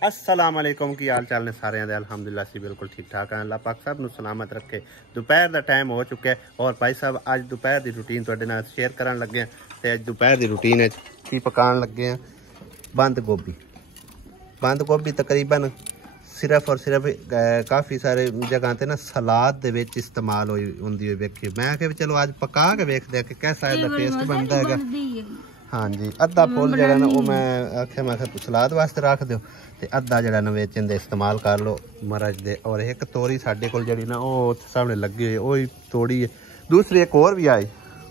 अस्सलाम वालेकुम की हाल चाल ने सारे दे अल्हम्दुलिल्लाह सी बिल्कुल ठीक ठाक हैं। अल्लाह पाक सब सलामत रखे। दोपहर का टाइम हो चुका है और भाई साहब अज दोपहर की रूटीन तुहाडे नाल शेयर करन लगे हैं। तो अज दोपहर की रूटीन की पकान लगे हैं बंद गोभी तकरीबन सिर्फ और सिर्फ काफ़ी सारे जगह ते ना सलाद दे विच इस्तेमाल होंदी हुई वेखी। मैं कि चलो अज पका के वेखदे हैं कि कैसा इसदा टेस्ट बनता है। हाँ जी अद्धा फुल जरा ना वो मैं आख्या मैं सलाद वास्ते रख दो तो अद्धा जरा ना वेचन दे इस्तेमाल कर लो मरच दे। और एक तोरी साडे कोल जड़ी ना वो सामने लगी हुई वो ही तोड़ी है। दूसरी एक और भी आई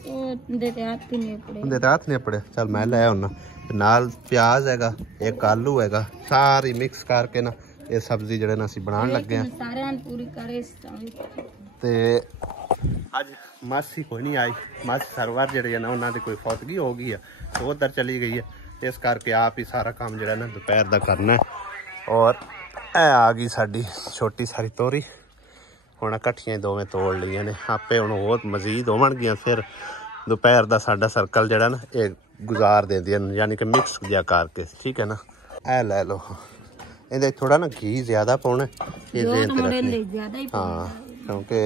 उनदे ते हाथ नहीं अपड़े। चल मैं ले आना नाल प्याज हैगा एक आलू हैगा सारी मिक्स करके ना ये सब्जी जड़े ना असीं बनान लगे हैं। ते अज मासी कोई नहीं आई। मासी सरवर जड़े ना उन्होंने कोई फौतगी हो गई है तो उधर चली गई है। इस करके आप ही सारा काम जड़ा ना दोपहर का करना है। और ए आ गई साड़ी छोटी सारी तोरी हुण कट्ठियां दोवें तोड़ लियां ने आपे हुण होर मजीद होवणगियां। फिर दोपहर का साडा सर्कल जड़ा ना ये गुजार देंदियां यानी कि मिक्स जिहा करके ठीक है ना। ए ले लो ये थोड़ा ना घी ज्यादा पाउणा हाँ क्योंकि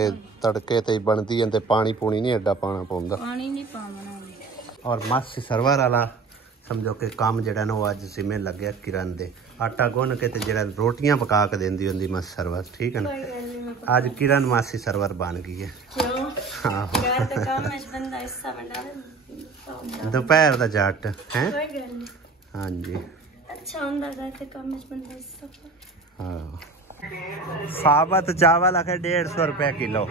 तड़के ते बनती है पानी पूनी नहीं एडा पाना पौंदा। और मासी सरवर वाला समझो कि काम जड़ा ना वो अज जिम्मे लगे किरण दे आटा गुन के जरा रोटियां पका के देंदी होंदी मासी सरवर ठीक है ना। अज किरण मासी सरवर बन गई है। हाँ दोपहर का जट है। हाँ जी हाँ साबत चावल आखे 150 रुपया किलो।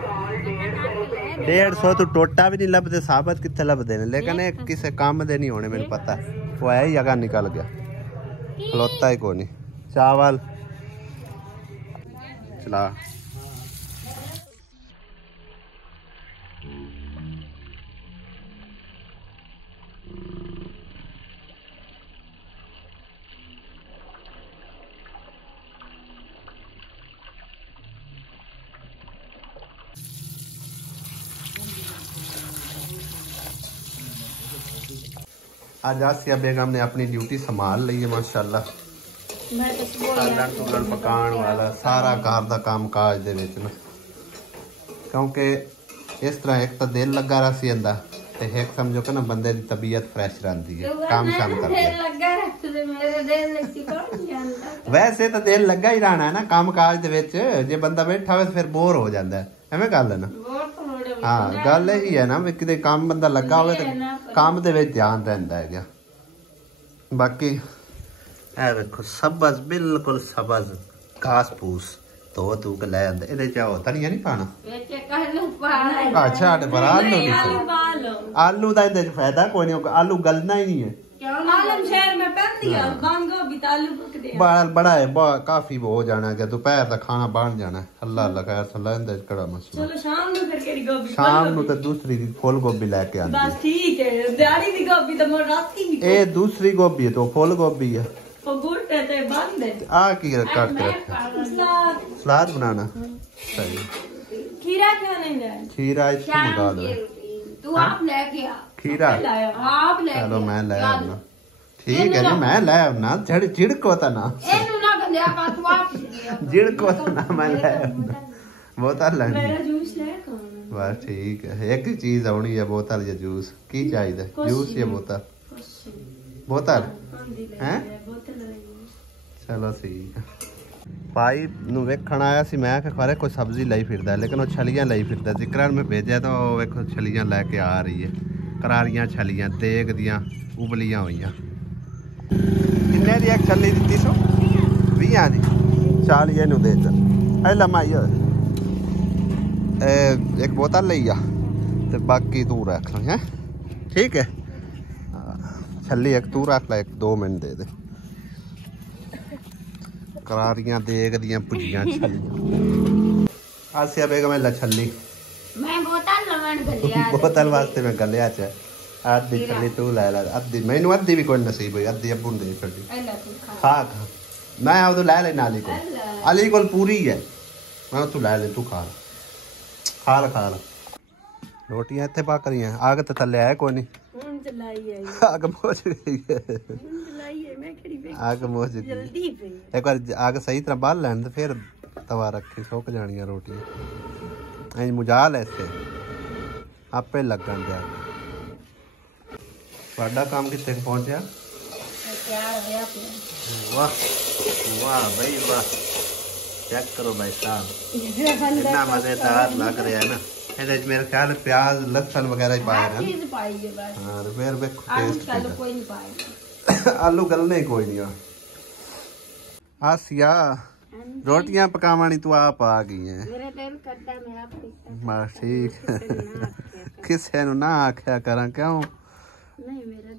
150 तो टोटा भी नहीं लभदे साबत कितने लभदे ने लेकिन किसी काम दे नहीं होने मैंने पता वो है ही अगर निकल गया खलोता ही कोई नहीं। चावल चला आज आसिया बेगम ने अपनी ड्यूटी संभाल ली है माशाल्लाह। पकाने वाला सारा घर का काम काज दे विच ना क्योंकि इस तरह एक तो दिल लगा रहा सी अंदा ते एक समझो कि ना बंदे की तबीयत फ्रेश रहती है काम शाम करके। वैसे तो दिल लगा ही रहना है ना काम काज दे विच जे बंदा बैठा हो फिर बोर हो जाता है एवं गल है ना। हाँ गल यही है ना भी किते काम बंदा लगा हो तो काम दे विच ध्यान रहिंदा है क्या। बाकी ए देखो सबज बिल्कुल सबज घास फूस तो तू के ले आंदे इहदे च धनिया नहीं पाना। अच्छा पर आलू नहीं आलू दा इहदे च फायदा कोई नहीं आलू गलना ही नहीं है। बड़ा है काफी हो जाना है दोपहर का खाना बन जाना है। अल्लाह अल्लाह खैर सल्ला इंदे कड़ा मसला शाम नु ते दूसरी फुल गोभी लेके आंदी बस ठीक है। दिहाड़ी दी गोभी तो मोर राती ही ए दूसरी गोभी है तो फुल गोभी है ओ गुट है ते बंद है आ की काट के रख सलाद बनाना सही। खीरा क्यों नहीं है खीरा इसको मंगा दो तू आप लेके आ खीरा आप ले चलो मैं ले आना ठीक है जी मैं ले आना झिड़को ता ना झिड़को ता ना मैं ले आना बोतल लेनी बस ठीक है एक ही चीज आनी है बोतल या जूस की चाहिए जूस या बोतल हैं चलो ठीक है। भाई वेखण आया सी मैं खरे कोई सब्जी लाई फिरदा लेकिन वो छलियां लाई फिरदा जिक्र में भेजा तो वेखो छलियां लैके आ रही है करारियां छलियां देग दियां उबलियां हुई किन्ने दी एक छली दी 20 दी 40 इनू दे चल लमाई एक बोतल ले आ तो बाकी तू रख लो है ठीक है। छली एक तू रख ला एक 2 मिनट दे दे करारियां देग दियां भुजियां छलियां आसिया बेगम ला छली मैं बोतल वास्ते मैं गलिया च आधी छली तू ले ला अद्धी मैनू अद्धी भी कोई नसीब हुई अद्धी अब्बू ने दे छड़ी खा खा मैं उदो ले लेना अली कोल पूरी है मैं तू ले ले तू खा ला रोटियां इत्थे पक रही आग तो थले आया कोई नहीं आग पहुंच गई है आग मुझ एक बार आग सही तरह बाल लैन फिर तवा रखी सुक जानियां रोटियां मुजाल ऐसे आपे लगन दिया साडा काम कितने पहुंचा वाह वाह भाई वाह चेक करो भाई साहब इतना मजेदार लग रहा है ना ਇਹਦੇ ਚ ਮੇਰੇ ਖਿਆਲ ਪਿਆਜ਼ ਲਸਣ ਵਗੈਰਾ ਹੀ ਪਾਇਆ ਹੈ ਹਾਂ ਫਿਰ ਵੇਖੋ ਟੇਸਟ ਕੋਈ ਨਹੀਂ ਪਾਇਆ ਆਲੂ ਗਲਨੇ ਕੋਈ ਨਹੀਂ ਆਸਿਆ ਰੋਟੀਆਂ ਪਕਾਵਾਂ ਤੂੰ ਆਪ ਆ ਗਈ ਹੈ ਮੇਰਾ ਦਿਲ ਕਰਦਾ ਮੈਂ ਆਪ ਪੀਤਾ ਠੀਕ ਕਿਸੇ ਨੂੰ ਨਾ ਆਖਿਆ ਕਰਾਂ ਕਿਉਂ ਨਹੀਂ ਮੇਰਾ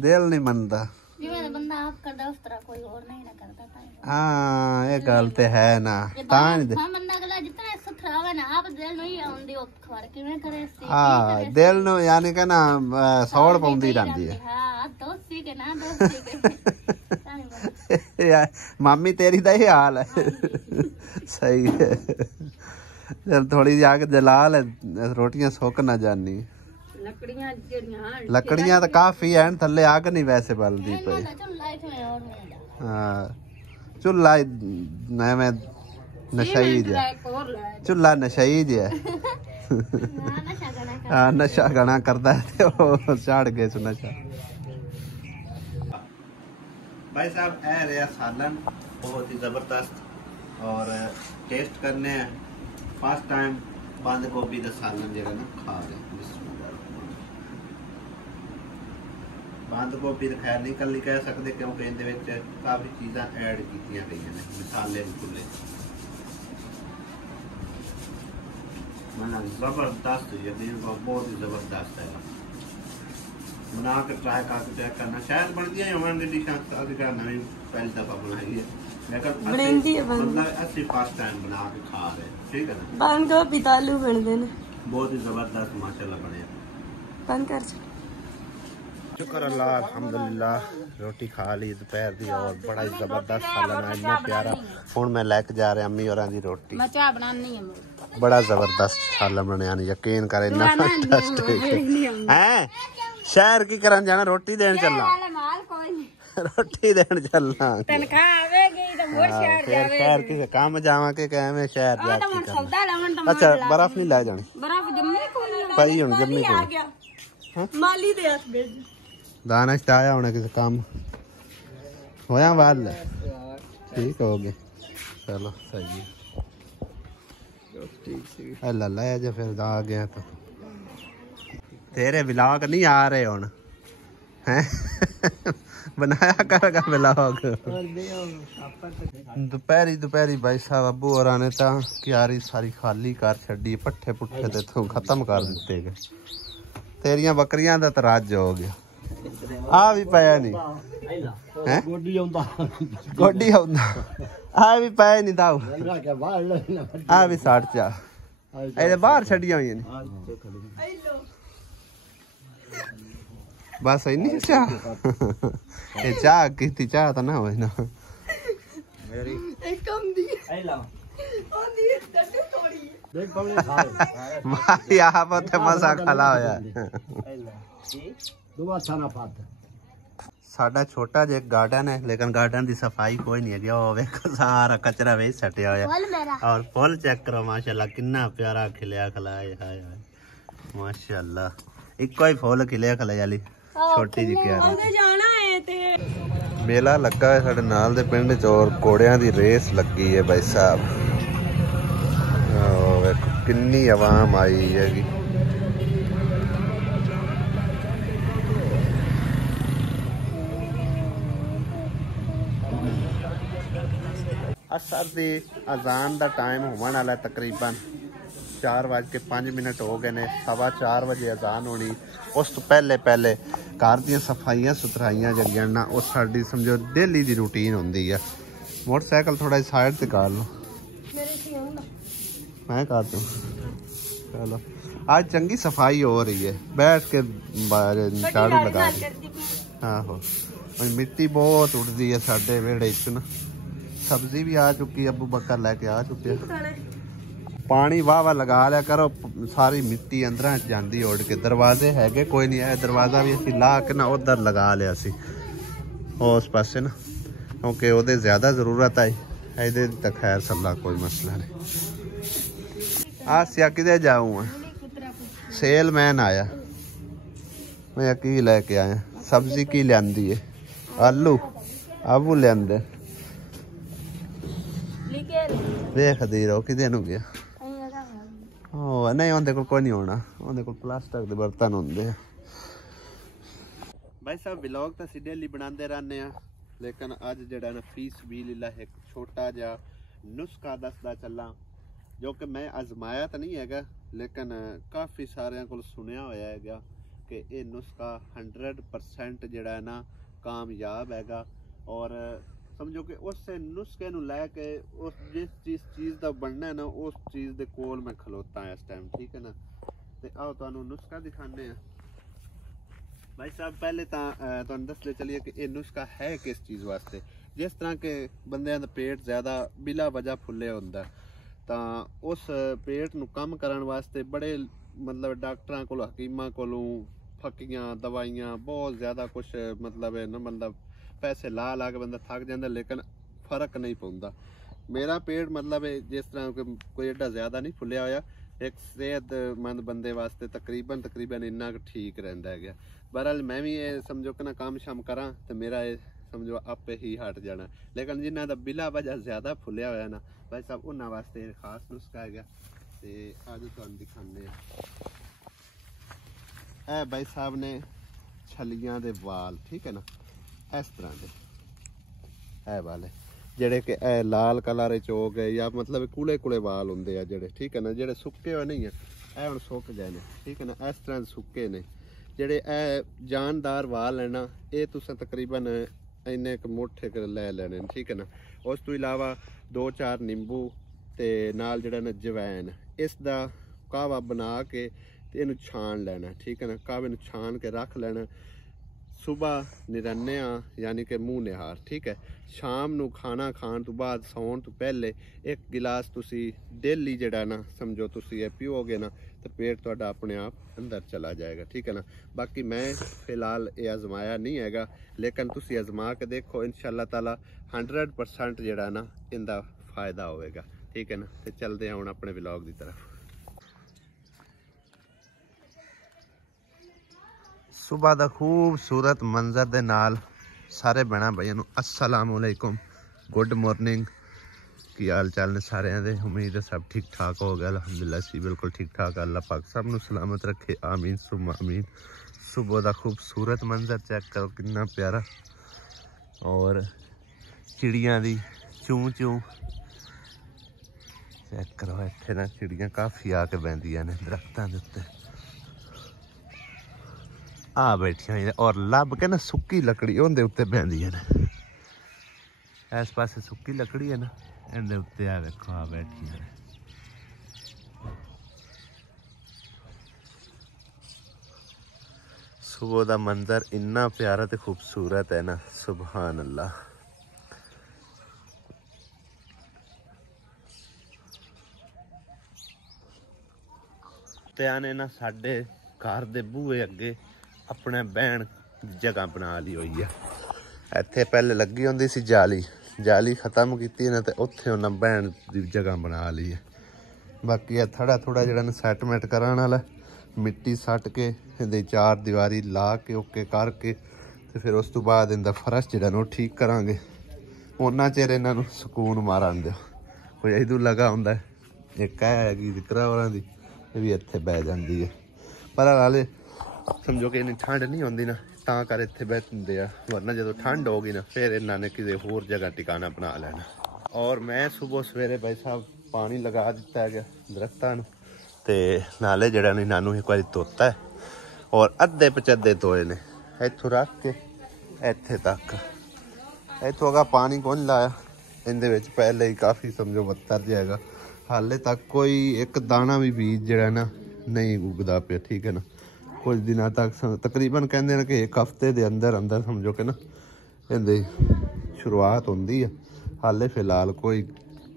ਦਿਲ ਨਹੀਂ ਮੰਨਦਾ ਜਿਵੇਂ ਬੰਦਾ ਆਪ ਕਰਦਾ ਉਸ ਤਰ੍ਹਾਂ ਕੋਈ ਹੋਰ ਨਹੀਂ ਨਾ ਕਰਦਾ ਹਾਂ ਇਹ ਗੱਲ ਤੇ ਹੈ ਨਾ ਤਾਂ ਹਾਂ ਬੰਦਾ ਅਗਲਾ ਜਿੰਨਾ ਸੁਥਰਾ ਹੋਵੇ ਨਾ ਆਪ ਦਿਲ ਨੂੰ ਹੀ ਆਉਂਦੀ ਉਹ ਖਵਰ ਕਿਵੇਂ ਕਰੇ ਸੀ ਹਾਂ ਦਿਲ ਨੂੰ ਯਾਨੀ ਕਿ ਨਾ ਸੌੜ ਪਾਉਂਦੀ ਰਹਿੰਦੀ ਹੈ ਹਾਂ ਦੋਸਤੀ ਕੇ ਨਾ ਦੋਸਤੀ ਕੇ ਮਾਮੀ ਤੇਰੀ ਦਾ ਹੀ ਹਾਲ ਹੈ ਸਹੀ ਹੈ ਜਦ ਥੋੜੀ ਜਿਹੀ ਆਗ ਜਲਾ ਲੈ ਰੋਟੀਆਂ ਸੁੱਕ ਨਾ ਜਾਣੀ लकड़ियां तो काफी है थले आग नहीं वैसे बलदी पई चूल्हा नशाई है चूल्हा नशाई है नशा घना करता है चढ़ गए सु नशा भाई साहब ए रहा सालन बहुत ही जबरदस्त और टेस्ट करने फर्स्ट टाइम बंद गोभी का सालन जो ना खा रहे बंद गोभी तो खैर नहीं कल कह सकते क्योंकि इहदे काफ़ी चीज़ां ऐड कीतियां गईयां ने मसाले मसूले जबरदस्त यकीन बहुत ही जबरदस्त है बना के ट्राई करके चेक करना शायद बनती है डिशां अगर नवी पहली दफा बनाई है लेकिन असि फर्स्ट टाइम बना के खा रहे ठीक है ना बंद गोभी आलू बनते हैं बहुत ही जबरदस्त माशाल्लाह बने बंद कर शुक्र अल्लाह अल्हम्दुलिल्लाह रोटी खा ली दोपहर दी और बड़ा ही जबरदस्त सालन है इतना प्यारा हुण मैं लेके जा रहा अम्मी होरां दी रोटी मैं चाह बनानी है बड़ा जबरदस्त सालन बनया यकीन कर इतना फैंटास्टिक हैं शहर की करन जाना रोटी देन चलना रोटी देन चलना तनख्वाह आवेगी तो मोर शहर जावे शहर के काम जावा के कहे मैं शहर जा के सौदा लावन तो अच्छा बर्फ नहीं ले जानी बर्फ जम्मी कोई भाई हुन जम्मी कोई माली दे हाथ भेज दानश आया होना किसी काम होया वाल ठीक हो गए चलो सही है ला जो फिर आ गया तो तेरे व्लॉग नहीं आ रहे हुन हैं बनाया करेगा व्लॉग दोपहरी भाई साहब अबू और ने तो क्यारी सारी खाली कर छड़ी पट्ठे पुट्ठे ते तू खत्म कर दिते गए तेरिया बकरियां दा तो रज हो गया आ भी पाया नहीं गोडी आउंदा आ भी पाया नहीं ताऊ आ भी साठ चा ए बाहर छड़ियां हुई ने बस इन्नी चाह ये चाह की चाह तो ना हो ना मेरी एक कम दी आई ला ओ दी दड्डू तोड़ी देख कमले मारी आप ते मसा खला होया आई ला दो छाना पात साडा छोटा जे गार्डन है लेकिन गार्डन दी सफाई कोई नहीं है वो देखो सारा कचरा वे सटिया होया और फुल चेक करो माशाल्लाह कितना प्यारा खिलिया खलाया हाय हाय माशाल्लाह एक कोई फुल खिलिया खलाया वाली छोटी जी क्यारी जाना है ते मेला लगा है साडे नाल दे पिंड च और घोड़ियां दी रेस लगी है भाई साहब देखो कितनी आवाम आई हैगी असर दी अजान दा टाइम होने वाला तकरीबन 4:05 हो गए ने 4:15 बजे अजान होनी उस तो पहले घर दी सफाइयां सुथराइयां जड़ियां ना वो साडी समझो डेली दी रूटीन होंदी है मोटरसाइकिल थोड़ा साइड से कर लो मैं कर दूं चलो आज चंगी सफाई हो रही है बैठ के झाड़ू लगा आहो मिट्टी बहुत उड़ती है साडे वेड़े च ना सब्जी भी आ चुकी है अबू बकर लेके आ चुके हैं पानी वाह वाह लगा लिया करो सारी मिट्टी अंदर जाती उड़ के दरवाजे है कोई नहीं है दरवाजा भी असी ला के ना उधर लगा लिया सी उस पासे ना, क्योंकि वो ज़्यादा ज़रूरत आई ये तो खैर सला कोई मसला नहीं। आसिया किधे जाऊँ, सेल मैन आया, मैं की लैके आया, सब्जी की लियांदी है, आलू आबू लियांदे देख दी रहो कि हो गया। नहीं उन्हें कोई नहीं होना, उन्हें को प्लास्टिक के बर्तन होंगे। भाई साहब व्लॉग तो असीं डेली बनाते रहने हैं, लेकिन अज जड़ा ना फी सबीलिल्लाह एक छोटा जा नुस्खा दसदा चला, जो कि मैं आजमाया तो नहीं है, लेकिन काफ़ी सारे को सुनिया होया है कि ये नुस्खा 100% जड़ा है ना कामयाब है। और समझो कि उस नुस्खे नूं लैके उस जिस चीज़ का बनना है ना उस चीज़ के कोल मैं खलोता इस टाइम, ठीक है ना। तो आओ तुहानूं नुस्खा दिखाने हैं। भाई साहब पहले तो तुहानूं दस ले चलिए कि ये नुस्खा है किस चीज़ वास्ते। जिस तरह के बंदियां दा पेट ज़्यादा बिला वजह फुले होंदा, तो उस पेट नूं कम करन वास्ते बड़े मतलब डॉक्टरां कोलों हकीमां कोलों फक्कियां दवाइयां बहुत ज़्यादा कुछ मतलब है ना, मतलब पैसे ला ला के बंदा थक जाता, लेकिन फर्क नहीं पौंदा। मेरा पेट मतलब है जिस तरह के कोई एडा ज़्यादा नहीं फुलिया होया, एक सेहतमंद बंदे वास्ते तकरीबन इन्ना ठीक रहिंदा है। बहरहाल मैं भी ये समझो कि ना काम शाम करा तो मेरा ये समझो आपे ही हट जाना, लेकिन जिन्हों का बिला वजह ज़्यादा फुलिया होया ना भाई साहब उन्होंने वास्ते खास नुस्खा है। तो आज तुहानूं दिखाने ए भाई साहब ने छलियां दे वाल, ठीक है ना, इस तरह के ए वाले जेड़े कि ए लाल कलर च हो गए या मतलब कूले कूले वाल होंगे आ जेड़े, ठीक है ना, जेड़े सुक्के हुए नहीं है ए हुण सुक गए ने, ठीक है ना, इस तरह सुक्के ने। जेड़े ए जानदार वाल है ना ये तुसें तकरीबन इन्ने क मुट्ठे कर लै लैने, ठीक है ना। उस तो इलावा 2-4 नींबू ते नाल जेड़ा ना जवैन, इसका कावा बना के ते इनू छान लेना, ठीक है ना। कावे नू छान के रख लेना, सुबह निरन्ने यानी कि मुँह निहार, ठीक है। शाम नू खाना खान तो बाद सौन तो पहले एक गिलास तुसी डेली जड़ा ना समझो तुसी ये पियोगे ना तो पेट तुहाडा अपने आप अंदर चला जाएगा, ठीक है ना। बाकी मैं फिलहाल ये आजमाया नहीं है, लेकिन तुसी आजमा के देखो, इंशाअल्लाह ताला 100% जड़ा ना इनका फायदा होएगा, ठीक है ना। तो चलते हैं हुण अपने व्लॉग की तरफ। सुबह का खूबसूरत मंजर दे नाल सारे भैन भाइयों नूं अस्सलाम वालेकुम, गुड मॉर्निंग। की हाल चाल ने सारे दे, उम्मीद है सब ठीक ठाक हो गया। अल्हम्दुलिल्लाह सी बिल्कुल ठीक ठाक, अल्लाह पाक सब नूं सलामत रखे, आमीन सुम्मा आमीन। सुबह का खूबसूरत मंजर चेक करो कितना प्यारा, और चिड़ियां दी चूं चूं चेक करो। इत्थे ना चिड़ियां काफ़ी आके बहंदियां ने दरख्तां दे उत्ते आ बैठिया, और लभ के ना सुक्की लकड़ी उनके उत्ते बहंदियां ने। इस पासे सुक्की लकड़ी है ना, इनके उत्ते आ देखो आ बैठिया ने। सुबह का मंजर इन्ना प्यारा ते खूबसूरत है ना, सुभान अल्लाह। ते आने ना साडे घर दे बूहे अगे अपने बहन जगह बना ली हुई है। इत्थे पहले लगी होंदी सी जाली, जाली खत्म की ना, तो उत्थे उन्हें बहन की जगह बना ली है। बाकी थोड़ा थोड़ा जरा सैटमेंट कराने वाला, मिट्टी सट के इहदी 4 दीवारी ला के ओके करके तो फिर उस तो बाद इनका फर्श जो ठीक करांगे। उन्ना चिर इन्हों सुकून मारन दो। कोई इधू लगा होंगे, एक हैगी जिक्रा होरां दी, ये भी इत्थे बह जाती है। पर हाले समझो कि इन्नी ठंड नहीं होंगी ना, तां कर इत्थे बैठते हैं, वरना जो ठंड होगी ना फिर इन्होंने किसी होर जगह टिकाना बना लेना। और मैं सुबह सवेरे भाई साहब पानी लगा दिता है दरख्तां नूं, ते नाले जड़ा ने इन्हों एक बार धोता है, और अद्धे पचद्धे धोए ने इत्थों रख के इत्थे तक। इत्थों अगर पानी कौन लाया, इहदे विच पहले ही काफ़ी समझो बत्तर जाएगा, हाले तक कोई एक दाना भी बीज जड़ा ना नहीं उगदा पे, ठीक है ना। कुछ दिनों तक तकरीबन कहते हैं कि 1 हफ्ते के अंदर अंदर समझो कि ना इहदी शुरुआत होंदी है। हाले फिलहाल कोई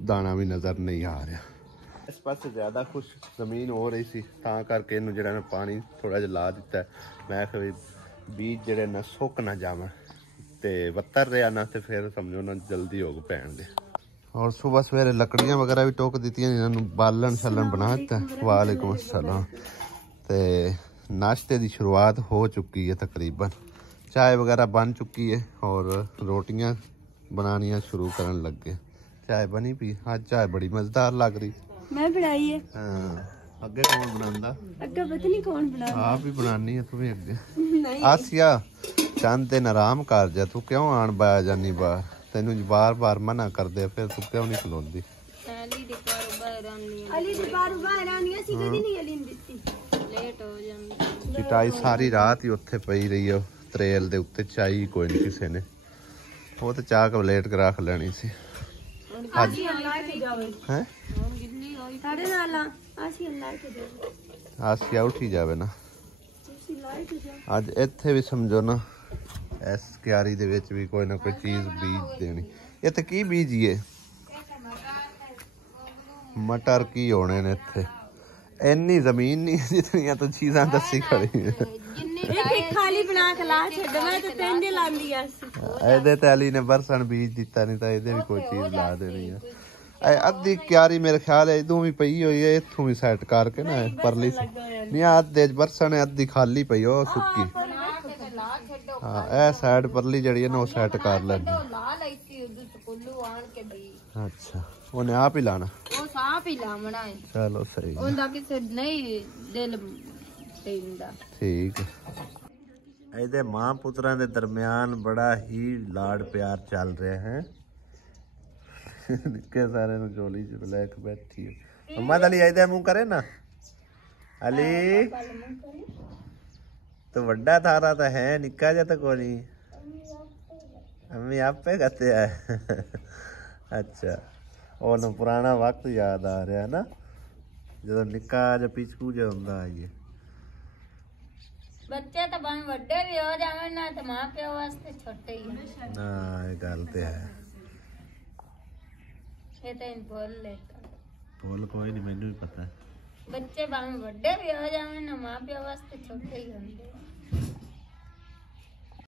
दाना भी नज़र नहीं आ रहा। इस पास ज़्यादा खुश जमीन हो रही सी, तां करके इनू जड़ा ना पानी थोड़ा जिहा ला दिता है। मैं बीज जड़े ना सुक ना जावन, ते बत्तर रहा ना तो फिर समझो ना जल्दी हो पैन दे। और सुबह सवेरे लकड़ियाँ वगैरह भी टोक दी, इन्होंने बालन शालन बना दिता। वालेकुम अस्सलाम। ते नाश्ते की शुरुआत हो चुकी है तकरीबन, चाय वगैरह बन चुकी है और रोटियां बनानियां शुरू करन लग गए। चाय बनी पी, आज चाय बड़ी मजेदार लग रही। मैं बनाई है। हाँ, अगे कौन बनांदा? अगे पता नहीं कौन बनाता। आप ही बनानी है, तू भी अगे। नहीं आसिया चंद दिन आराम कर जा, तू क्यों आन बाया जानी बाहर? तेनू बार बार मना कर दे, फिर तू क्यों नहीं खलोंदी? अली दी बार बाहर आनी सी, कदी नहीं अली ने दित्ती। लेट हो जांदी। चिटाई सारी रात ही उत्थे पई रही है त्रेल दे उत्ते, चाई कोई नहीं किसी ने। वो तो चाह के लेट के रख लेनी सी। आज हैं साढ़े नाल आसी अल्लाह के दे आसिया उठी जावे ना। आज इत्थे भी समझो ना इस क्यारी दे विच भी कोई ना कोई चीज बीज देनी। इत्थे की बीजिए? मटर की होने ने इत्थे? इन्नी जमीन नहीं जितनियां तो चीज़ां दसी खड़ी है। खाली बना के ला छड्ड, मैं तो तेंदे लांदी आस। ਇਹਦੇ ਤੇ ਅਲੀ ਨੇ ਬਰਸਨ ਬੀਜ ਦਿੱਤਾ, ਨਹੀਂ ਤਾਂ ਇਹਦੇ ਵੀ ਕੋਈ ਚੀਜ਼ ਲਾ ਦੇਣੀ ਆ। ਇਹ ਅੱਧੀ ਕਿਆਰੀ ਮੇਰੇ ਖਿਆਲ ਹੈ ਇਦੋਂ ਵੀ ਪਈ ਹੋਈ ਹੈ, ਇੱਥੋਂ ਵੀ ਸੈੱਟ ਕਰਕੇ ਨਾ ਪਰਲੀ ਨਹੀਂ ਅੱਧੇ ਬਰਸਨ ਅੱਧੀ ਖਾਲੀ ਪਈ ਉਹ ਸੁੱਕੀ। ਹਾਂ ਇਹ ਸਾਈਡ ਪਰਲੀ ਜਿਹੜੀ ਹੈ ਨਾ ਉਹ ਸੈੱਟ ਕਰ ਲੈਣੀ। ਅੱਛਾ ਉਹਨੇ ਆਪ ਹੀ ਲਾਣਾ? ਉਹ ਆਪ ਹੀ ਲਾਵਣਾ ਹੈ। ਚਲੋ ਸਹੀ, ਉਹਦਾ ਕਿਸੇ ਨਹੀਂ ਦਿਲ ਪੈਂਦਾ। ਠੀਕ ਹੈ। ਇਹਦੇ ਮਾਂ ਪੁੱਤਰਾਂ ਦੇ ਦਰਮਿਆਨ ਬੜਾ ਹੀ ਲਾਡ ਪਿਆਰ ਚੱਲ ਰਿਹਾ ਹੈ। ਨਿੱਕੇ ਸਾਰੇ ਨੂੰ ਝੋਲੀ ਚ ਲੈ ਕੇ ਬੈਠੀ ਹੈ। ਮੁਹੰਮਦ ਅਲੀ ਇਹਦੇ ਮੂੰਹ ਕਰੇ ਨਾ। ਅਲੀ तो ਵੱਡਾ थारा तो है, निक्का जा तो कोई नहीं। अम्मी आपे कहते हैं। अच्छा और ना पुराना वक्त याद आ रहा है ना, जो निक्का जा पिचकू जा हुंदा है। बच्चे तो भाਵੇਂ ਵੱਡੇ ਵੀ ਹੋ ਜਾਵਣ ਨਾ ਤੇ ਮਾਂ ਪਿਓ ਵਾਸਤੇ ਛੋਟੇ ਹੀ ਆ। हाँ ये गल तो है। ਇਹ ਤਾਂ ਭੁੱਲ ਲੈ। बोल कोई नहीं, मैनू भी पता है। ਬੱਚੇ ਭਾਵੇਂ ਵੱਡੇ ਵੀ ਹੋ ਜਾਵਣ ਨਾ ਮਾਂ ਪਿਓ ਵਾਸਤੇ ਛੋਟੇ ਹੀ ਹੁੰਦੇ।